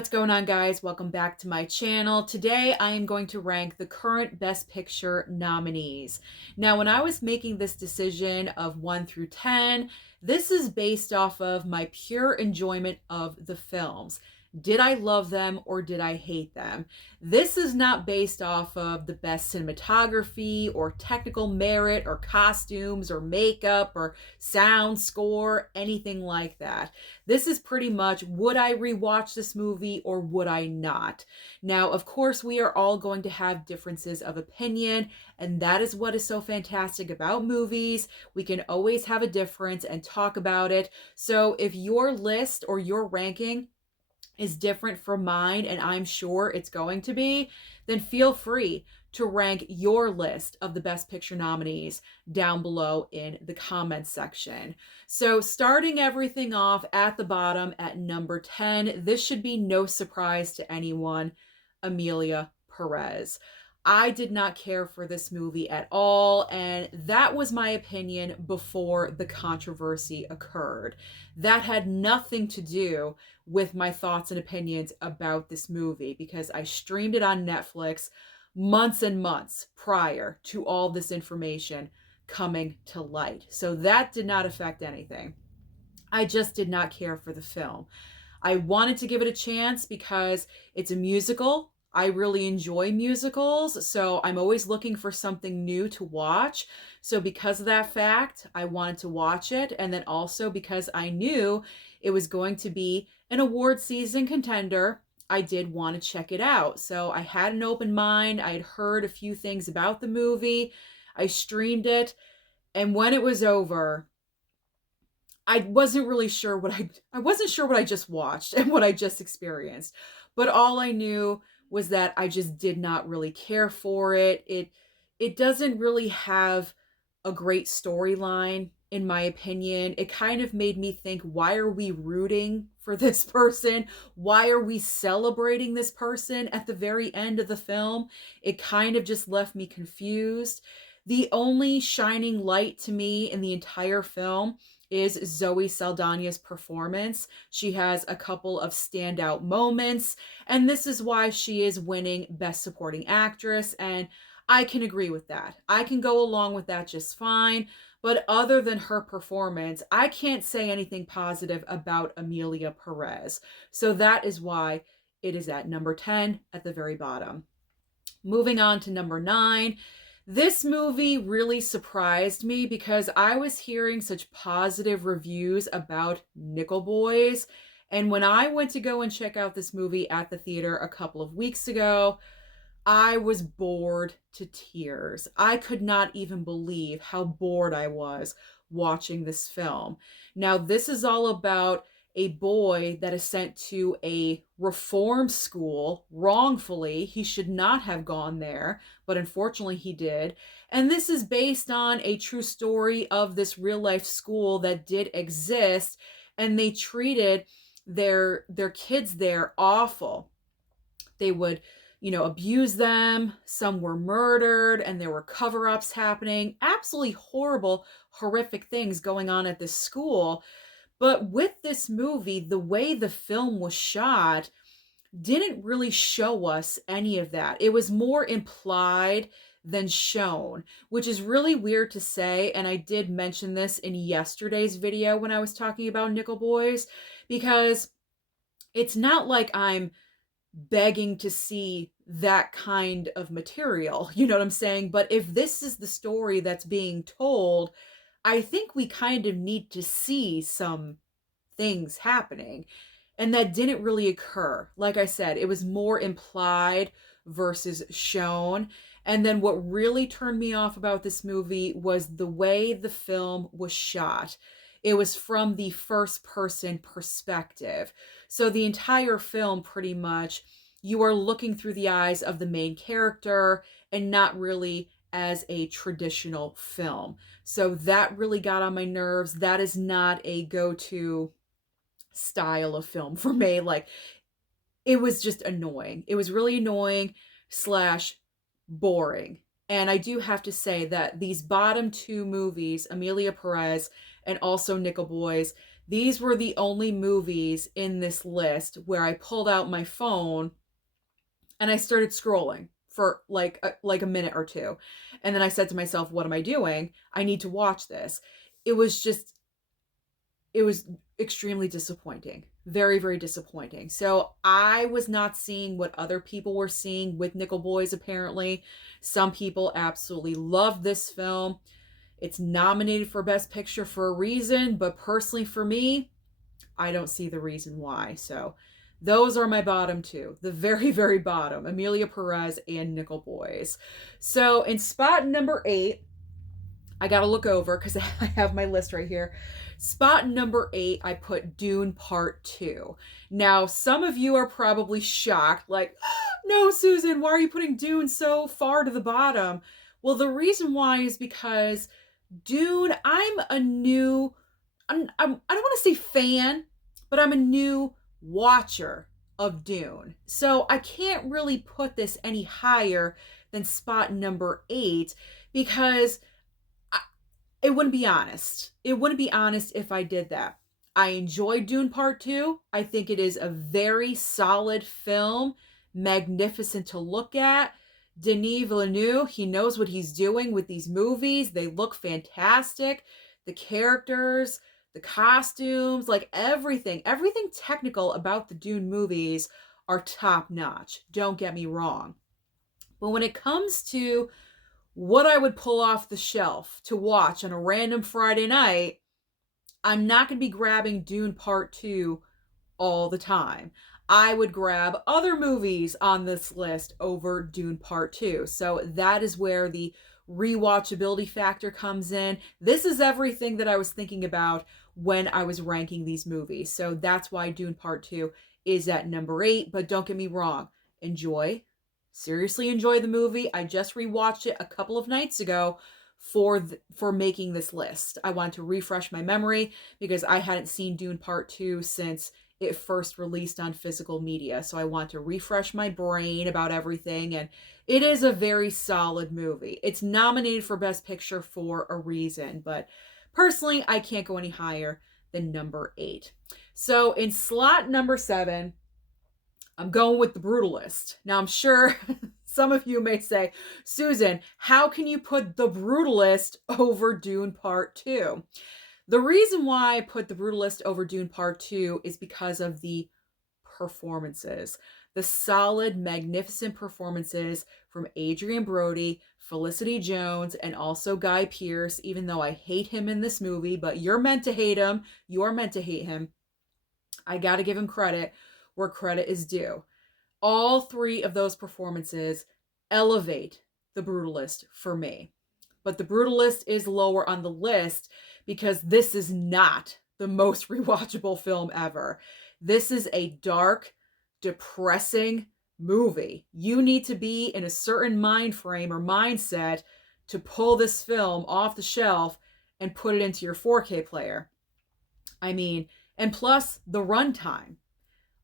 What's going on, guys? Welcome back to my channel. Today I am going to rank the current Best Picture nominees. Now, when I was making this decision of 1 through 10, this is based off of my pure enjoyment of the films. Did I love them or did I hate them? This is not based off of the best cinematography or technical merit or costumes or makeup or sound score, anything like that. This is pretty much, would I rewatch this movie or would I not? Now, of course, we are all going to have differences of opinion, and that is what is so fantastic about movies. We can always have a difference and talk about it. So if your list or your ranking is different from mine, and I'm sure it's going to be, then feel free to rank your list of the Best Picture nominees down below in the comments section. So starting everything off at the bottom at number 10, this should be no surprise to anyone, Amelia Perez. I did not care for this movie at all, and that was my opinion before the controversy occurred. That had nothing to do with my thoughts and opinions about this movie because I streamed it on Netflix months and months prior to all this information coming to light. So that did not affect anything. I just did not care for the film. I wanted to give it a chance because it's a musical. I really enjoy musicals, so I'm always looking for something new to watch. So because of that fact, I wanted to watch it, and then also because I knew it was going to be an award season contender, I did want to check it out. So I had an open mind. I had heard a few things about the movie. I streamed it, and when it was over, I wasn't really sure what I wasn't sure what I just watched and what I just experienced. But all I knew was that I just did not really care for it. It doesn't really have a great storyline in my opinion. It kind of made me think, why are we rooting for this person? Why are we celebrating this person at the very end of the film? It kind of just left me confused. The only shining light to me in the entire film is Zoe Saldana's performance. She has a couple of standout moments, and this is why she is winning Best Supporting Actress, and I can agree with that. I can go along with that just fine, but other than her performance, I can't say anything positive about Amelia Perez. So that is why it is at number 10 at the very bottom. Moving on to number 9, this movie really surprised me because I was hearing such positive reviews about Nickel Boys. And when I went to go and check out this movie at the theater a couple of weeks ago, I was bored to tears. I could not even believe how bored I was watching this film. Now, this is all about a boy that is sent to a reform school wrongfully. He should not have gone there, but unfortunately he did. And this is based on a true story of this real life school that did exist, and they treated their kids there awful. They would abuse them. Some were murdered, and there were cover-ups happening. Absolutely horrible, horrific things going on at this school. But with this movie, the way the film was shot didn't really show us any of that. It was more implied than shown, which is really weird to say. And I did mention this in yesterday's video when I was talking about Nickel Boys, because it's not like I'm begging to see that kind of material. You know what I'm saying? But if this is the story that's being told, I think we kind of need to see some things happening. And that didn't really occur. Like I said, it was more implied versus shown. And then what really turned me off about this movie was the way the film was shot. It was from the first person perspective. So the entire film, pretty much, you are looking through the eyes of the main character and not really as a traditional film. So that really got on my nerves. That is not a go-to style of film for me. Like, it was just annoying. It was really annoying slash boring. And I do have to say that these bottom two movies, Amelia Perez and also Nickel Boys, These were the only movies in this list where I pulled out my phone and I started scrolling for like a minute or two. And then I said to myself, what am I doing? I need to watch this. It was just it was extremely disappointing. Very, very disappointing. So I was not seeing what other people were seeing with Nickel Boys, apparently. Some people absolutely love this film. It's nominated for Best Picture for a reason, but personally for me, I don't see the reason why. So those are my bottom two. The very, very bottom, Amelia Perez and Nickel Boys. So in spot number 8, I got to look over because I have my list right here. Spot number 8, I put Dune Part 2. Now, some of you are probably shocked, like, no, Susan, why are you putting Dune so far to the bottom? Well, the reason why is because Dune, I'm a new, I don't want to say fan, but I'm a new watcher of Dune. So I can't really put this any higher than spot number 8 because it wouldn't be honest. It wouldn't be honest if I did that. I enjoyed Dune Part 2. I think it is a very solid film, magnificent to look at. Denis Villeneuve, he knows what he's doing with these movies. They look fantastic. The characters, the costumes, like everything technical about the Dune movies are top notch. Don't get me wrong. But when it comes to what I would pull off the shelf to watch on a random Friday night, I'm not going to be grabbing Dune Part 2 all the time. I would grab other movies on this list over Dune Part 2. So that is where the rewatchability factor comes in. This is everything that I was thinking about when I was ranking these movies. So that's why Dune Part 2 is at number 8. But don't get me wrong, seriously enjoy the movie. I just rewatched it a couple of nights ago for making this list. I wanted to refresh my memory because I hadn't seen Dune Part 2 since it first released on physical media. So I want to refresh my brain about everything, and it is a very solid movie. It's nominated for Best Picture for a reason, but personally, I can't go any higher than number 8. So in slot number 7, I'm going with The Brutalist. Now, I'm sure some of you may say, Susan, how can you put The Brutalist over Dune Part 2? The reason why I put The Brutalist over Dune Part 2 is because of the performances. The solid, magnificent performances from Adrian Brody, Felicity Jones, and also Guy Pearce, even though I hate him in this movie, but you're meant to hate him. You're meant to hate him. I gotta give him credit where credit is due. All 3 of those performances elevate The Brutalist for me. But The Brutalist is lower on the list because this is not the most rewatchable film ever. This is a dark, depressing movie. You need to be in a certain mind frame or mindset to pull this film off the shelf and put it into your 4K player. I mean, and plus the runtime,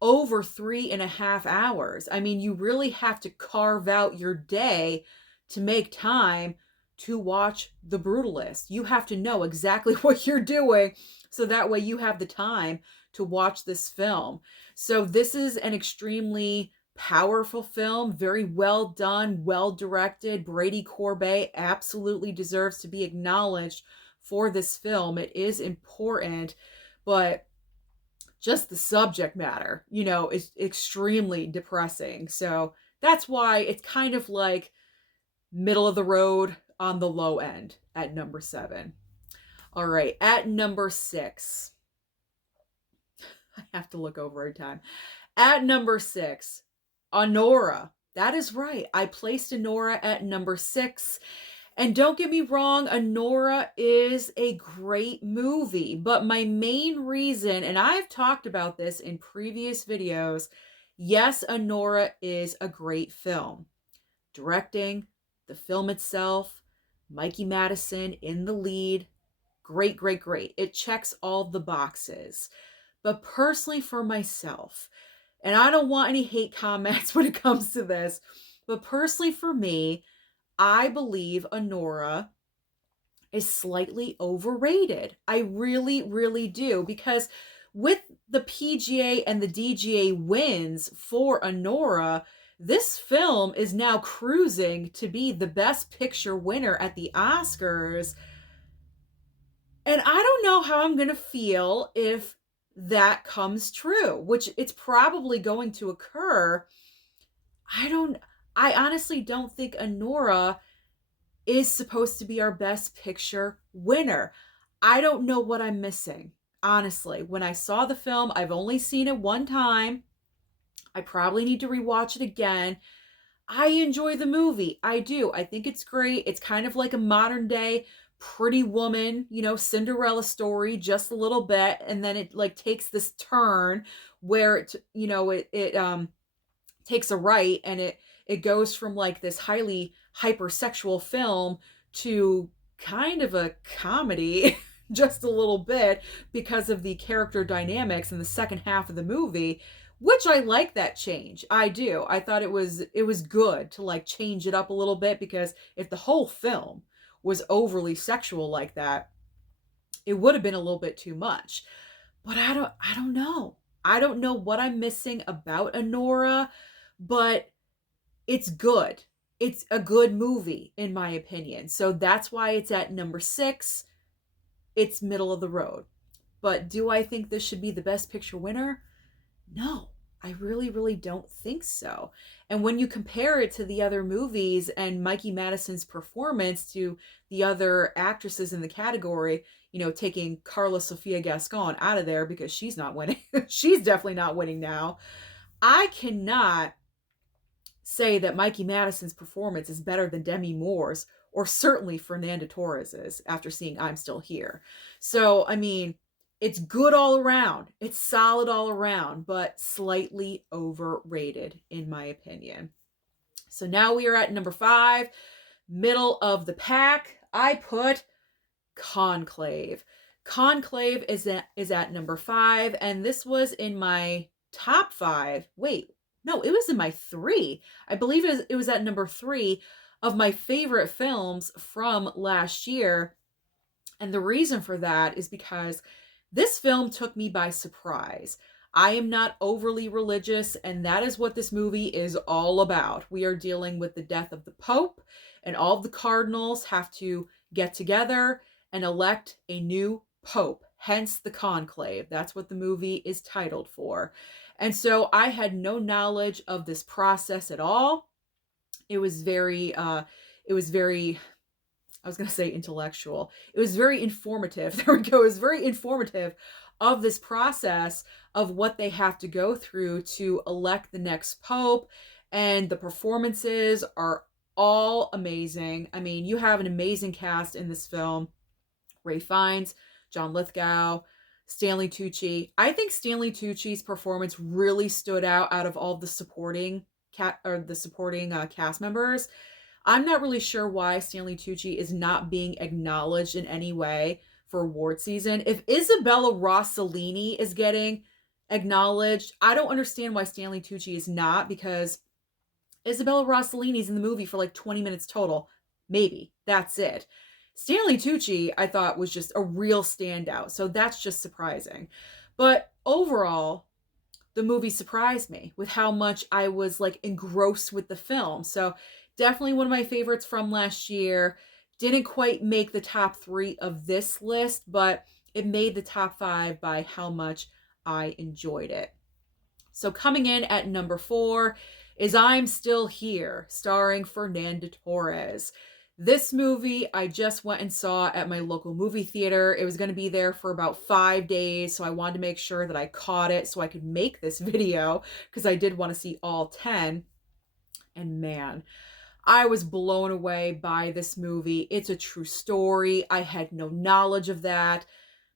over 3.5 hours. I mean, you really have to carve out your day to make time to watch The Brutalist. You have to know exactly what you're doing so that way you have the time to watch this film. So this is an extremely powerful film, very well done, well directed. Brady Corbet absolutely deserves to be acknowledged for this film. It is important, but just the subject matter, is extremely depressing. So that's why it's kind of like middle of the road on the low end at number 7. All right, at number 6. I have to look over every time. At number 6, Anora. That is right. I placed Anora at number 6. And don't get me wrong, Anora is a great movie, but my main reason, and I've talked about this in previous videos, yes, Anora is a great film. Directing, the film itself, Mikey Madison in the lead, great, great, great. It checks all the boxes. But personally for myself, and I don't want any hate comments when it comes to this, but personally for me, I believe Anora is slightly overrated. I really, really do. Because with the PGA and the DGA wins for Anora, this film is now cruising to be the Best Picture winner at the Oscars. And I don't know how I'm going to feel if that comes true, which it's probably going to occur. I don't, I honestly don't think Anora is supposed to be our Best Picture winner. I don't know what I'm missing. Honestly, when I saw the film, I've only seen it one time. I probably need to rewatch it again. I enjoy the movie. I do. I think it's great. It's kind of like a modern day Pretty Woman, Cinderella story just a little bit, and then it like takes this turn where it takes a right, and it goes from like this highly hypersexual film to kind of a comedy just a little bit because of the character dynamics in the second half of the movie, which I like that change. I do. I thought it was good to like change it up a little bit, because if the whole film was overly sexual like that, it would have been a little bit too much. But I don't know. I don't know what I'm missing about Anora, but it's good. It's a good movie, in my opinion. So that's why it's at number 6. It's middle of the road. But do I think this should be the Best Picture winner? No, I really, really don't think so. And when you compare it to the other movies and Mikey Madison's performance to the other actresses in the category, taking Carla Sofia Gascon out of there because she's not winning. She's definitely not winning now. I cannot say that Mikey Madison's performance is better than Demi Moore's, or certainly Fernanda Torres's, after seeing I'm Still Here. So, I mean, it's good all around. It's solid all around, but slightly overrated, in my opinion. So now we are at number 5, middle of the pack. I put Conclave. Conclave is at number 5, and this was in my top 5. Wait, no, it was in my 3. I believe it was at number 3 of my favorite films from last year. And the reason for that is because this film took me by surprise. I am not overly religious, and that is what this movie is all about. We are dealing with the death of the Pope, and all of the cardinals have to get together and elect a new Pope, hence the conclave. That's what the movie is titled for. And so I had no knowledge of this process at all. It was very, I was going to say intellectual. It was very informative. There we go. It was very informative of this process of what they have to go through to elect the next pope. And the performances are all amazing. I mean, you have an amazing cast in this film. Ralph Fiennes, John Lithgow, Stanley Tucci. I think Stanley Tucci's performance really stood out of all the supporting cast members. I'm not really sure why Stanley Tucci is not being acknowledged in any way for award season. If Isabella Rossellini is getting acknowledged, I don't understand why Stanley Tucci is not, because Isabella Rossellini's in the movie for like 20 minutes total. Maybe. That's it. Stanley Tucci, I thought, was just a real standout. So that's just surprising. But overall, the movie surprised me with how much I was like engrossed with the film. So definitely one of my favorites from last year. Didn't quite make the top 3 of this list, but it made the top 5 by how much I enjoyed it. So coming in at number 4 is I'm Still Here, starring Fernanda Torres. This movie I just went and saw at my local movie theater. It was going to be there for about 5 days, so I wanted to make sure that I caught it so I could make this video, because I did want to see all 10. And man, I was blown away by this movie. It's a true story. I had no knowledge of that.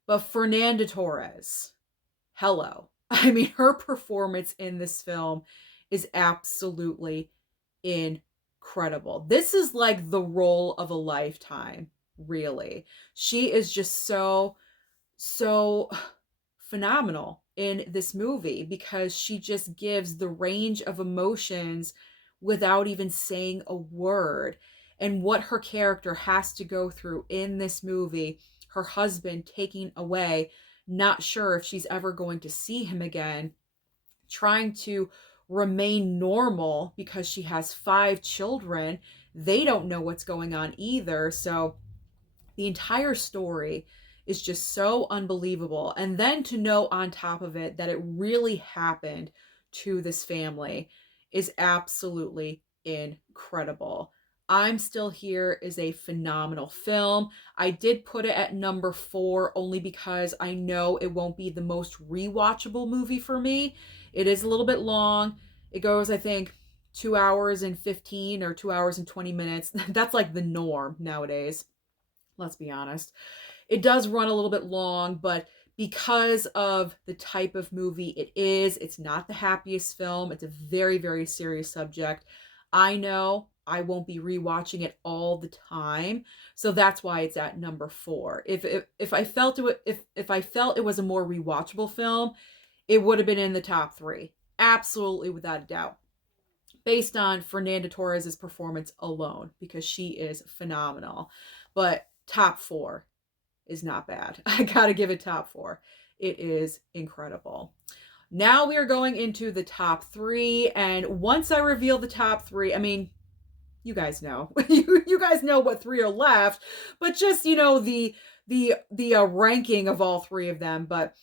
But Fernanda Torres, hello. I mean, her performance in this film is absolutely incredible. This is like the role of a lifetime, really. She is just so phenomenal in this movie, because she just gives the range of emotions without even saying a word. and what her character has to go through in this movie, her husband taking away, not sure if she's ever going to see him again, trying to remain normal because she has 5 children. They don't know what's going on either. So the entire story is just so unbelievable. And then to know on top of it that it really happened to this family is absolutely incredible. I'm Still Here is a phenomenal film. I did put it at number 4 only because I know it won't be the most rewatchable movie for me. It is a little bit long. It goes, I think, 2 hours and 15 or 2 hours and 20 minutes. That's like the norm nowadays. Let's be honest. It does run a little bit long, but because of the type of movie it is, it's not the happiest film. It's a very, very serious subject. I know I won't be rewatching it all the time, so that's why it's at number 4. If I felt if I felt it was a more rewatchable film, it would have been in the top 3, absolutely without a doubt, based on Fernanda Torres's performance alone, because she is phenomenal. But top 4 is not bad. I gotta give it top 4. It is incredible. Now we are going into the top 3, and once I reveal the top 3, I mean, you guys know, you guys know what 3 are left, but just the ranking of all 3 of them. But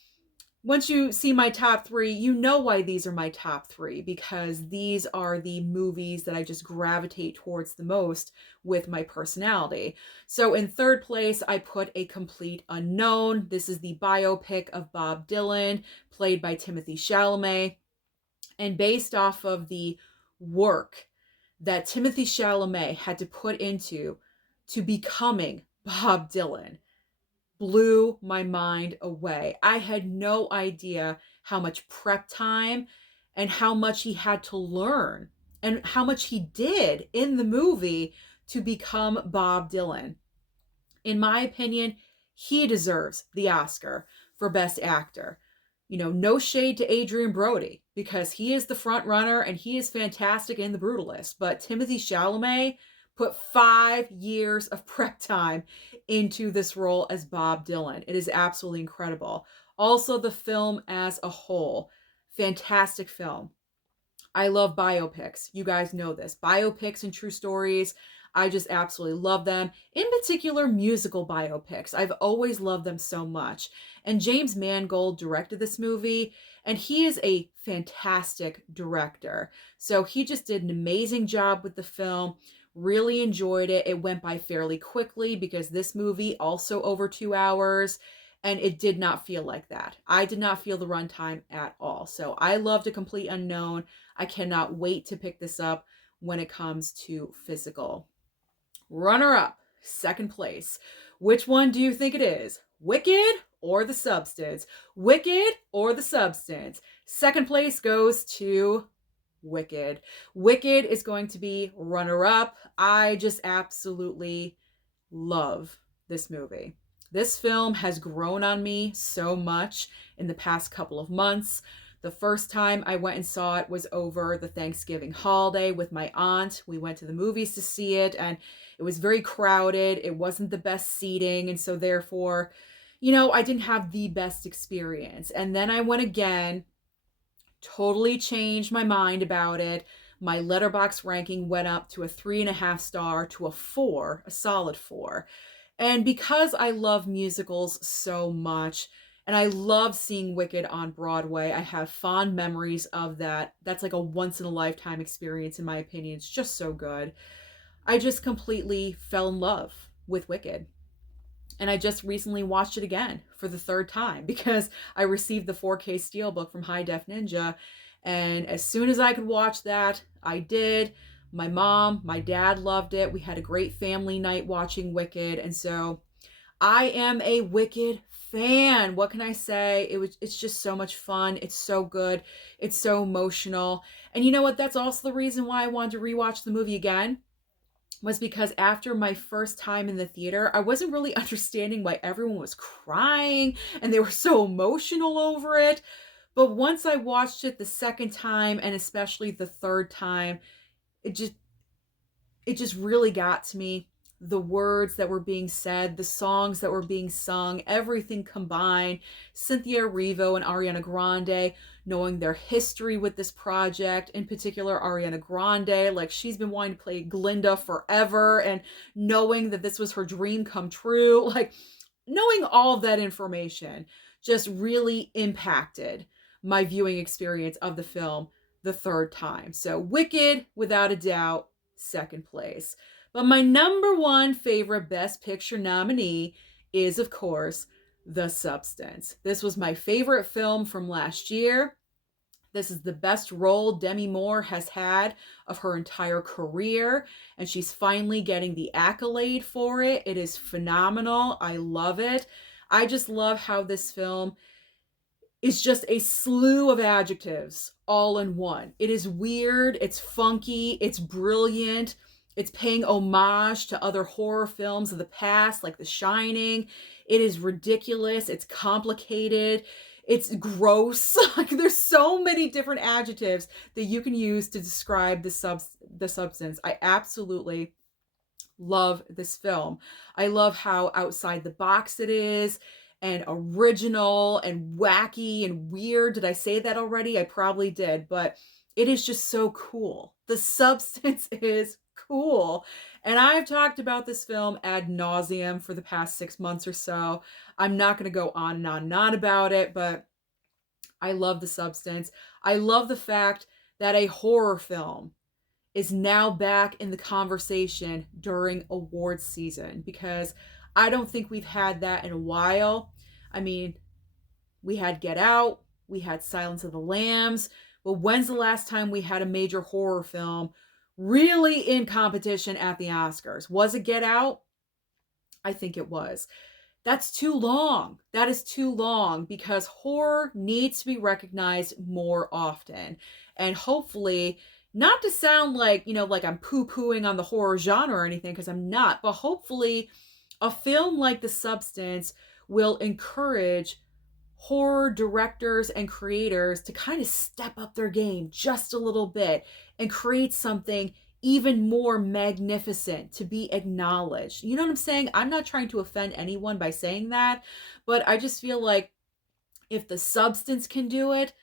once you see my top 3, you know why these are my top 3, because these are the movies that I just gravitate towards the most with my personality. So in third place, I put A Complete Unknown. This is the biopic of Bob Dylan, played by Timothée Chalamet, and based off of the work that Timothée Chalamet had to put into to becoming Bob Dylan, blew my mind away. I had no idea how much prep time and how much he had to learn and how much he did in the movie to become Bob Dylan. In my opinion, he deserves the Oscar for Best Actor. You know, no shade to Adrian Brody, because he is the front runner and he is fantastic in The Brutalist. But Timothée Chalamet put 5 years of prep time into this role as Bob Dylan. It is absolutely incredible. Also, the film as a whole, fantastic film. I love biopics. You guys know this. Biopics and true stories, I just absolutely love them. In particular, musical biopics. I've always loved them so much. And James Mangold directed this movie, and he is a fantastic director. So he just did an amazing job with the film. Really enjoyed it. It went by fairly quickly because this movie also over 2 hours, and it did not feel like that. I did not feel the runtime at all. So I loved A Complete Unknown. I cannot wait to pick this up when it comes to physical. Runner up, second place. Which one do you think it is? Wicked or The Substance? Wicked or The Substance? Second place goes to Wicked. Wicked is going to be runner up. I just absolutely love this movie. This film has grown on me so much in the past couple of months. The first time I went and saw it was over the Thanksgiving holiday with my aunt. We went to the movies to see it, and it was very crowded. It wasn't the best seating, and so therefore, I didn't have the best experience. And then I went again, totally changed my mind about it. My Letterboxd ranking went up to a 3.5 star to a 4, a solid 4. And because I love musicals so much, and I love seeing Wicked on Broadway, I have fond memories of that. That's like a once-in-a-lifetime experience, in my opinion. It's just so good. I just completely fell in love with Wicked. And I just recently watched it again for the 3rd time because I received the 4K Steelbook from High Def Ninja. And as soon as I could watch that, I did. My mom, my dad loved it. We had a great family night watching Wicked. And so I am a Wicked fan. What can I say? It's just so much fun. It's so good. It's so emotional. And you know what? That's also the reason why I wanted to rewatch the movie again, was because after my first time in the theater, I wasn't really understanding why everyone was crying and they were so emotional over it. But once I watched it the second time, and especially the third time, it just, it just really got to me. The words that were being said, the songs that were being sung, everything combined. Cynthia Erivo and Ariana Grande, knowing their history with this project, in particular Ariana Grande, like she's been wanting to play Glinda forever, and knowing that this was her dream come true, like knowing all of that information just really impacted my viewing experience of the film the third time. So Wicked, without a doubt, second place. But my number one favorite Best Picture nominee is, of course, The Substance. This was my favorite film from last year. This is the best role Demi Moore has had of her entire career, and she's finally getting the accolade for it. It is phenomenal. I love it. I just love how this film is just a slew of adjectives all in one. It is weird, it's funky, it's brilliant, it's paying homage to other horror films of the past, like The Shining. It is ridiculous, it's complicated, it's gross. Like there's so many different adjectives that you can use to describe the substance. I absolutely love this film. I love how outside the box it is and original and wacky and weird. Did I say that already? I probably did, but it is just so cool. The Substance is cool. And I've talked about this film ad nauseum for the past 6 months or so. I'm not going to go on and on and on about it, but I love The Substance. I love the fact that a horror film is now back in the conversation during awards season, because I don't think we've had that in a while. I mean, we had Get Out, we had Silence of the Lambs, but when's the last time we had a major horror film really in competition at the Oscars? Was it Get Out? I think it was. That's too long. That is too long, because horror needs to be recognized more often. And hopefully, not to sound like, like I'm poo-pooing on the horror genre or anything, because I'm not, but hopefully a film like The Substance will encourage horror directors and creators to kind of step up their game just a little bit and create something even more magnificent to be acknowledged. You know what I'm saying? I'm not trying to offend anyone by saying that, but I just feel like if The Substance can do it,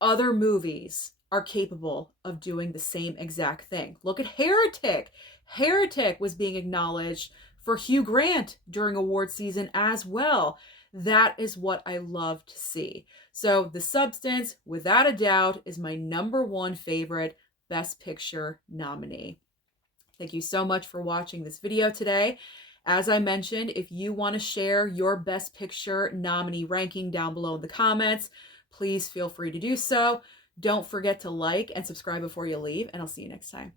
other movies are capable of doing the same exact thing. Look at Heretic. Heretic was being acknowledged for Hugh Grant during award season as well. That is what I love to see. So The Substance, without a doubt, is my number one favorite Best Picture nominee. Thank you so much for watching this video today. As I mentioned, if you want to share your Best Picture nominee ranking down below in the comments, please feel free to do so. Don't forget to like and subscribe before you leave, and I'll see you next time.